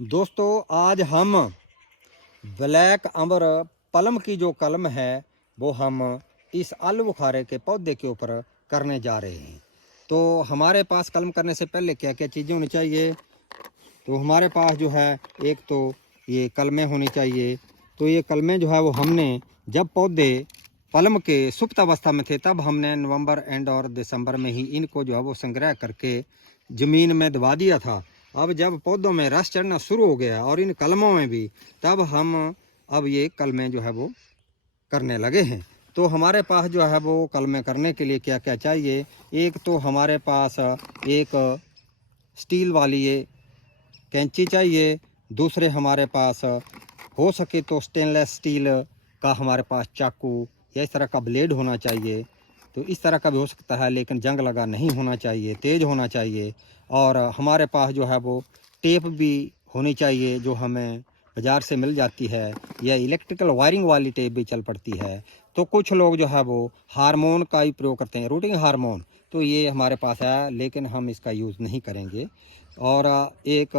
दोस्तों आज हम ब्लैक अम्बर पलम की जो कलम है वो हम इस आलू बुखारे के पौधे के ऊपर करने जा रहे हैं। तो हमारे पास कलम करने से पहले क्या क्या चीज़ें होनी चाहिए, तो हमारे पास जो है एक तो ये कलमें होनी चाहिए। तो ये कलमें जो है वो हमने जब पौधे पलम के सुप्त अवस्था में थे तब हमने नवंबर एंड और दिसंबर में ही इनको जो है वो संग्रह करके ज़मीन में दबा दिया था। अब जब पौधों में रस चढ़ना शुरू हो गया और इन कलमों में भी, तब हम अब ये कलमें जो है वो करने लगे हैं। तो हमारे पास जो है वो कलमें करने के लिए क्या क्या चाहिए, एक तो हमारे पास एक स्टील वाली ये कैंची चाहिए, दूसरे हमारे पास हो सके तो स्टेनलेस स्टील का हमारे पास चाकू या इस तरह का ब्लेड होना चाहिए। तो इस तरह का भी हो सकता है, लेकिन जंग लगा नहीं होना चाहिए, तेज़ होना चाहिए। और हमारे पास जो है वो टेप भी होनी चाहिए जो हमें बाज़ार से मिल जाती है, या इलेक्ट्रिकल वायरिंग वाली टेप भी चल पड़ती है। तो कुछ लोग जो है वो हार्मोन का ही प्रयोग करते हैं, रूटिंग हार्मोन, तो ये हमारे पास है लेकिन हम इसका यूज़ नहीं करेंगे। और एक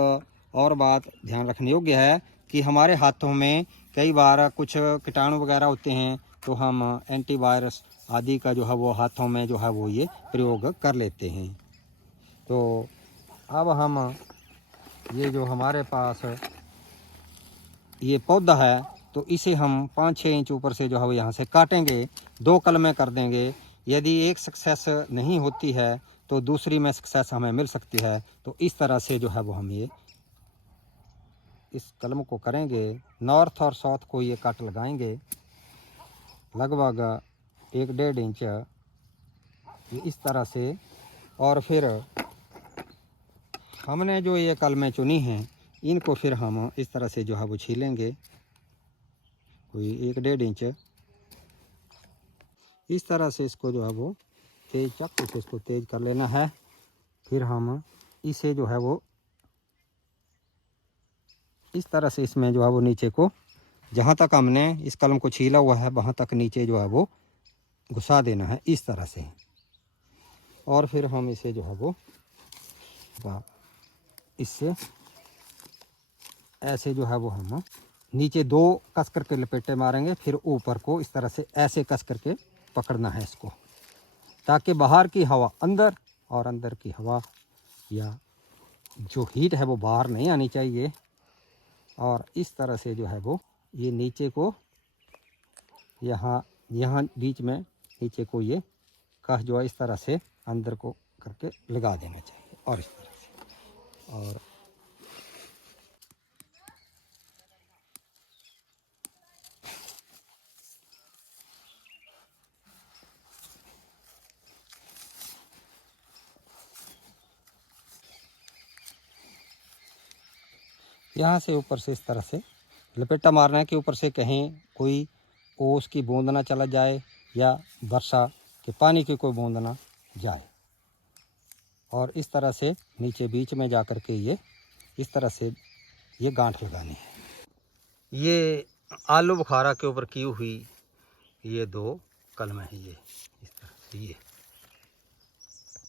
और बात ध्यान रखने योग्य है कि हमारे हाथों में कई बार कुछ कीटाणु वगैरह होते हैं, तो हम एंटीवायरस आदि का जो है वो हाथों में जो है वो ये प्रयोग कर लेते हैं। तो अब हम ये जो हमारे पास ये पौधा है, तो इसे हम 5-6 इंच ऊपर से जो है वो यहाँ से काटेंगे, 2 कलमें कर देंगे। यदि एक सक्सेस नहीं होती है तो दूसरी में सक्सेस हमें मिल सकती है। तो इस तरह से जो है वो हम ये इस कलम को करेंगे। नॉर्थ और साउथ को ये कट लगाएंगे लगभग 1-1.5 इंच ये इस तरह से। और फिर हमने जो ये कलमें चुनी हैं इनको फिर हम इस तरह से जो है वो छीलेंगे, कोई 1-1.5 इंच इस तरह से। इसको जो है वो तेज चाकू से इसको तेज कर लेना है। फिर हम इसे जो है वो इस तरह से इसमें जो है वो नीचे को, जहाँ तक हमने इस कलम को छीला हुआ है वहाँ तक नीचे जो है वो घुसा देना है इस तरह से। और फिर हम इसे जो है वो इससे ऐसे जो है वो हम नीचे 2 कस करके लपेटे मारेंगे, फिर ऊपर को इस तरह से ऐसे कस करके पकड़ना है इसको, ताकि बाहर की हवा अंदर और अंदर की हवा या जो हीट है वो बाहर नहीं आनी चाहिए। और इस तरह से जो है वो ये नीचे को यहाँ बीच में नीचे को ये कस जो है इस तरह से अंदर को करके लगा देना चाहिए। और इस तरह से, और यहाँ से ऊपर से इस तरह से लपेटा मारना है कि ऊपर से कहीं कोई ओस की बूंद ना चला जाए या वर्षा के पानी की कोई बूंद ना जाए। और इस तरह से नीचे बीच में जा कर के ये इस तरह से ये गांठ लगानी है। ये आलू बुखारा के ऊपर की हुई ये 2 कलमें हैं, ये इस तरह से ये